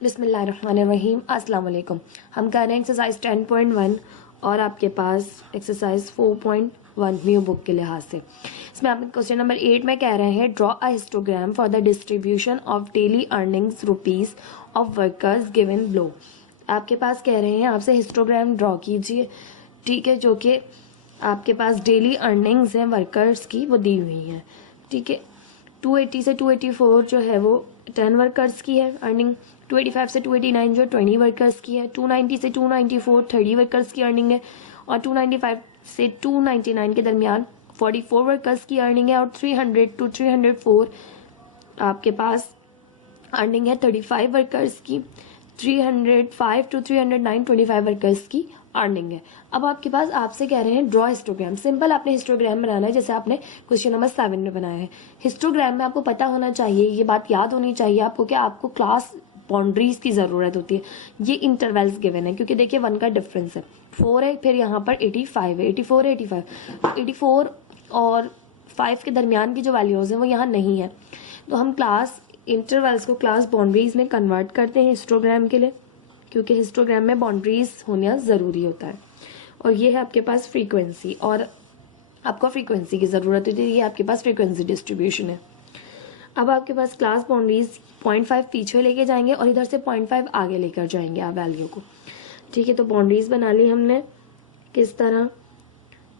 बिस्मिल्लाहिर्रहमानिर्रहीम। अस्सलाम वालेकुम। हम कर रहे हैं एक्सरसाइज 10.1 और आपके पास एक्सरसाइज 4.1 न्यू बुक के लिहाज से। इसमें आपके क्वेश्चन नंबर 8 में कह रहे हैं draw a histogram for the distribution of daily earnings rupees of workers given below. आपके पास कह रहे हैं आपसे हिस्टोग्राम ड्रॉ कीजिए, ठीक है, जो कि आपके पास डेली अर्निंग्स हैं वर्कर्स की, वो दी हुई हैं, ठीक है। 280 से 284 जो है वो 10 वर्कर्स की है अर्निंग, 285 से 289 जो 20 वर्कर्स की है, 290 से 294 30 वर्कर्स की अर्निंग है, और 295 से 299 के दरमियान 44 वर्कर्स की अर्निंग है, और 300 to 304 आपके पास अर्निंग है 35 वर्कर्स की, 305 to 309 25 वर्कर्स की अर्निंग है। अब आपके पास आपसे कह रहे हैं ड्रॉ हिस्टोग्राम। सिंपल आपने हिस्टोग्राम बनाना है जैसे आपने क्वेश्चन नंबर 7 में बनाया है। हिस्टोग्राम में आपको पता होना चाहिए, ये बात याद होनी चाहिए आपको कि आपको क्लास बाउंड्रीज की ज़रूरत होती है। ये इंटरवल्स गिवन है क्योंकि देखिए 1 का डिफरेंस है, 4 है, फिर यहाँ पर 85 है, 84 है, 85, 84 और 5 के दरमियान की जो वैल्यूज़ हैं वो यहाँ नहीं है। तो हम क्लास इंटरवल्स को क्लास बाउंड्रीज में कन्वर्ट करते हैं हिस्टोग्राम के लिए, क्योंकि हिस्टोग्राम में बाउंड्रीज होना ज़रूरी होता है। और ये है आपके पास फ्रीक्वेंसी, और आपको फ्रीक्वेंसी की ज़रूरत होती है, ये आपके पास फ्रीक्वेंसी डिस्ट्रीब्यूशन है। अब आपके पास क्लास बाउंड्रीज 0.5 पीछे लेके जाएंगे और इधर से 0.5 आगे लेकर जाएंगे आप वैल्यू को, ठीक है। तो बाउंड्रीज बना ली हमने किस तरह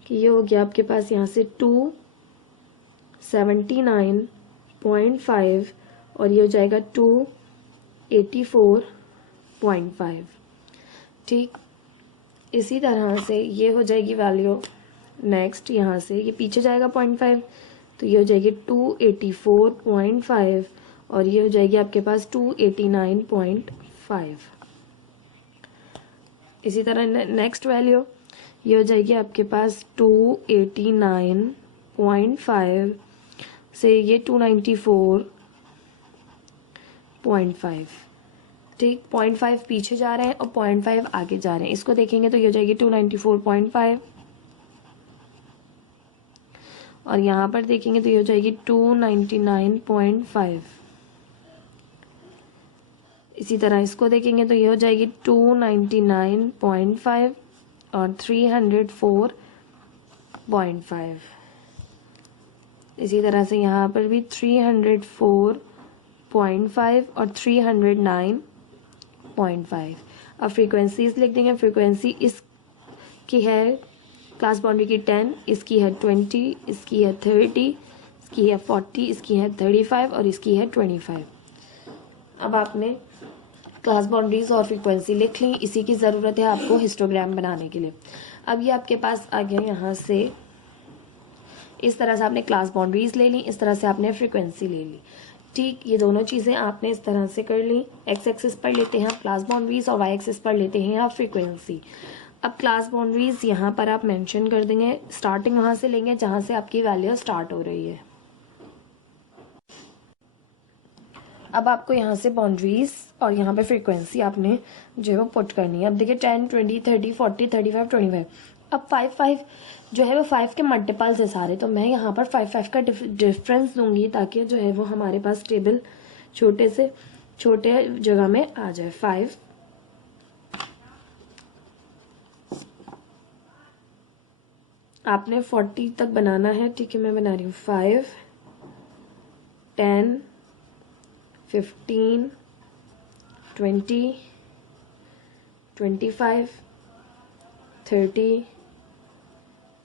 कि ये हो गया आपके पास यहाँ से 279.5 और ये हो जाएगा 284.5, ठीक। इसी तरह से ये हो जाएगी वैल्यू नेक्स्ट, यहाँ से ये पीछे जाएगा 0.5, तो ये हो जाएगी 284.5 और ये हो जाएगी आपके पास 289.5। इसी तरह नेक्स्ट वैल्यू ये हो जाएगी आपके पास 289.5 से ये 294.5, ठीक। 0.5 पीछे जा रहे हैं और 0.5 आगे जा रहे हैं, इसको देखेंगे तो ये हो जाएगी 294.5 और यहाँ पर देखेंगे तो ये हो जाएगी 299.5। इसी तरह इसको देखेंगे तो ये हो जाएगी 299.5 और 304.5। इसी तरह से यहाँ पर भी 304.5 और 309.5। अब फ्रीक्वेंसीज लिख देंगे। फ्रीक्वेंसी इसकी है क्लास बाउंड्री की 10, इसकी है 20, इसकी है 30, इसकी है 40, इसकी है 35 और इसकी है 25। अब आपने क्लास बाउंड्रीज और फ्रीक्वेंसी लिख ली, इसी की ज़रूरत है आपको हिस्टोग्राम बनाने के लिए। अब ये आपके पास आ गया, यहाँ से इस तरह से आपने क्लास बाउंड्रीज ले ली, इस तरह से आपने फ्रीक्वेंसी ले ली, ठीक। ये दोनों चीज़ें आपने इस तरह से कर ली। एक्स एक्सिस पर लेते हैं आप क्लास बाउंड्रीज और वाई एक्सिस पर लेते हैं आप फ्रीक्वेंसी। अब क्लास बाउंड्रीज यहाँ पर आप मेंशन कर देंगे, स्टार्टिंग वहाँ से लेंगे जहाँ से आपकी वैल्यू स्टार्ट हो रही है। अब आपको यहाँ से बाउंड्रीज और यहाँ पे फ्रीक्वेंसी आपने जो है वो पुट करनी है। अब देखिए 10, 20, 30, 40, 35, 25। अब 5 जो है वो 5 के मल्टीपल्स है सारे, तो मैं यहाँ पर 5 का डिफरेंस दूंगी ताकि जो है वो हमारे पास टेबल छोटे से छोटे जगह में आ जाए। 5 आपने 40 तक बनाना है, ठीक है, मैं बना रही हूँ 5, 10, 15, 20, 25, 30,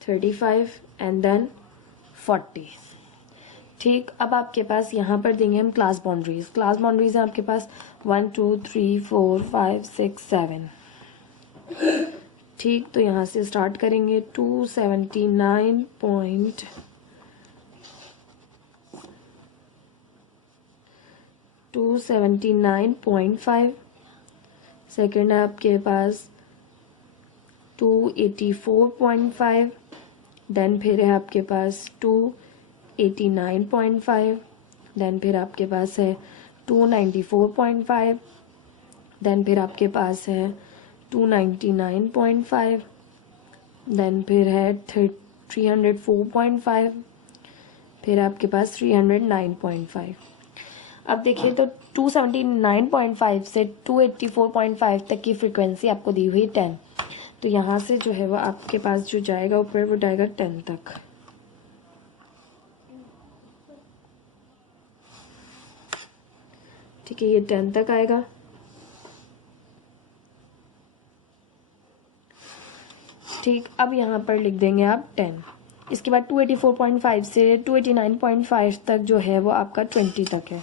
35 एंड देन 40, ठीक। अब आपके पास यहाँ पर देंगे हम क्लास बाउंड्रीज। क्लास बाउंड्रीज है आपके पास 1, 2, 3, 4, 5, 6, 7, ठीक। तो यहाँ से स्टार्ट करेंगे 279.5, सेकेंड है आपके पास 284.5, देन फिर है आपके पास 289.5, देन फिर आपके पास है 294.5, देन फिर आपके पास है 299.5, देन फिर है 304.5, फिर आपके पास 309.5। अब देखिए तो 279.5 से 284.5 तक की फ्रीक्वेंसी आपको दी हुई 10, तो यहाँ से जो है वो आपके पास जो जाएगा ऊपर वो जाएगा 10 तक। ठीक है, ये 10 तक आएगा। ठीक, अब यहाँ पर लिख देंगे आप 10। इसके बाद 284.5 से 289.5 तक जो है वो आपका 20 तक है,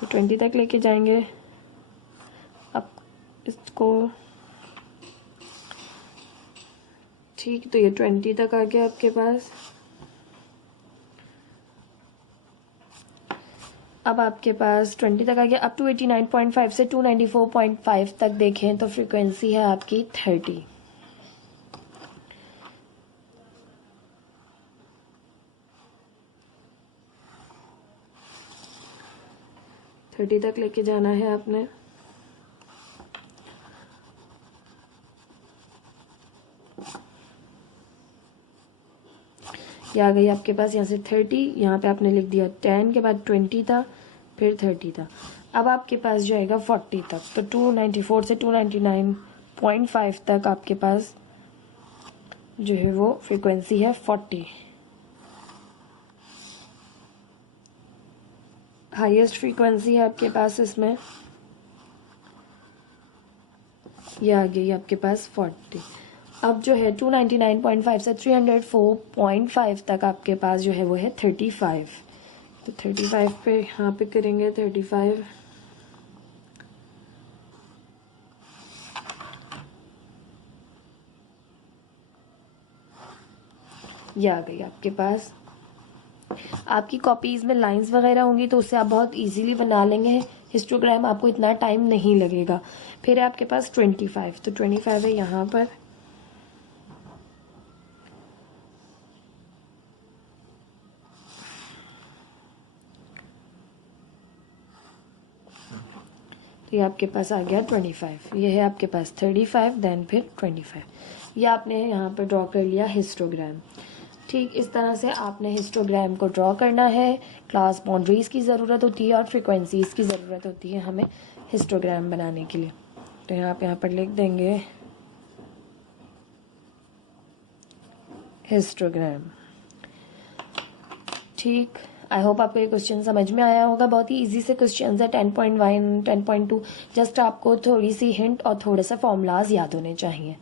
तो 20 तक लेके जाएंगे। अब इसको ठीक, तो ये 20 तक आ गया आपके पास। अब आपके पास 20 तक आ गया। अब 289.5 से 294.5 तक देखें तो फ्रीक्वेंसी है आपकी 30। तक लेके जाना है आपने। ये आ गई आपके पास यहाँ से 30, यहाँ पे आपने लिख दिया 10 के बाद 20 था, फिर 30 था। अब आपके पास जाएगा 40 तक, तो 294 से 299.5 तक आपके पास जो है वो फ्रीक्वेंसी है 40। हाईएस्ट फ्रीक्वेंसी है आपके पास इसमें, ये आ गई आपके पास 40। अब जो है 299.5 से 304.5 तक आपके पास जो है वो है 35। तो 35 पे यहाँ पे करेंगे 35। ये आ गई आपके पास। आपकी कॉपीज में लाइंस वगैरह होंगी तो उससे आप बहुत इजीली बना लेंगे। हिस्टोग्राम आपको इतना टाइम नहीं लगेगा। फिर है आपके पास 25, तो 25 है यहाँ पर। तो ये आपके पास आ गया 25। ये है आपके पास 35, देन फिर 25। ये आपने यहाँ पर ड्रॉ कर लिया हिस्टोग्राम। ठीक, इस तरह से आपने हिस्टोग्राम को ड्रॉ करना है। क्लास बाउंड्रीज की ज़रूरत होती है और फ्रीक्वेंसीज की ज़रूरत होती है हमें हिस्टोग्राम बनाने के लिए। तो यहाँ पर लिख देंगे हिस्टोग्राम। ठीक, आई होप आपको ये क्वेश्चन समझ में आया होगा। बहुत ही इजी से क्वेश्चन है। 10.1, 10.2, जस्ट आपको थोड़ी सी हिंट और थोड़े से फॉर्मूलाज याद होने चाहिए।